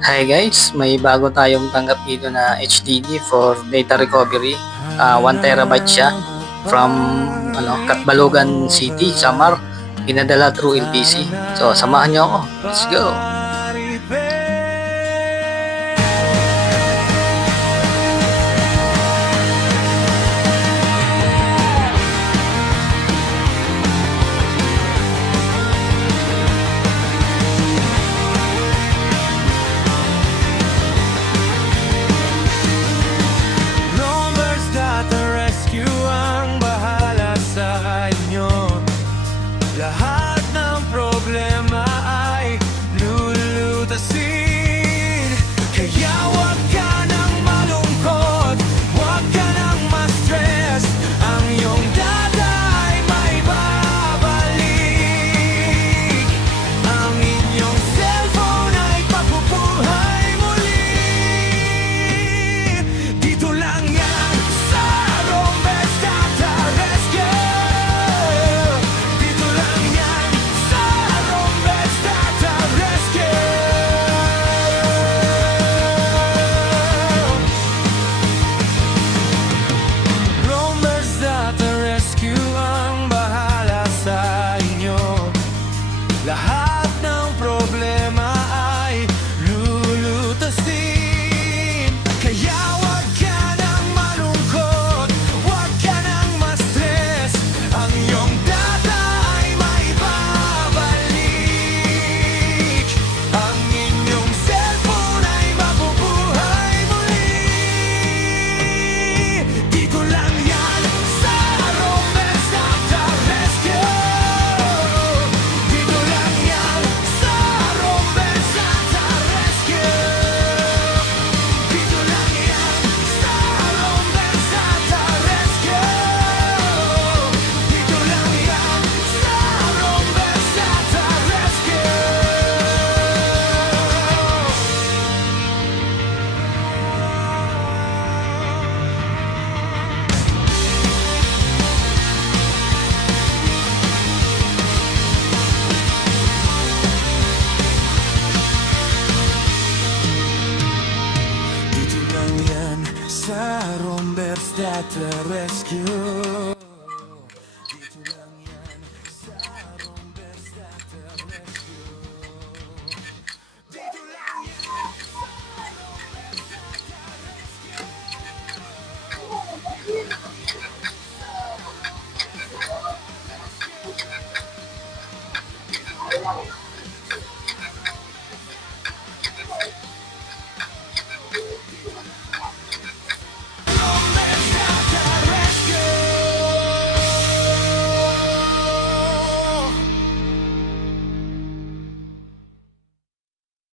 Hi guys, may bago tayong tanggap dito na HDD for data recovery. 1 terabyte siya from Katbalogan City, Samar. Pinadala through LBC. So samahan niyo ako. Let's go. Lahat ng problema ay lulutasin. Kaya wag ka nang malungkot, wag ka nang ma-stress. Ang iyong data ay may babalik. Ang inyong cellphone ay pabubuhay muli. Dito lang yan sa Rombes Data Rescue. Lahat ng problema ay lulutasin. Kaya wag ka nang malungkot, wag ka nang ma-stress. Ang iyong data ay may babalik. Ang inyong cellphone ay mabubuhay muli. Dito lang yan sa Rombes Data Rescue. Sa Rombes Data Rescue.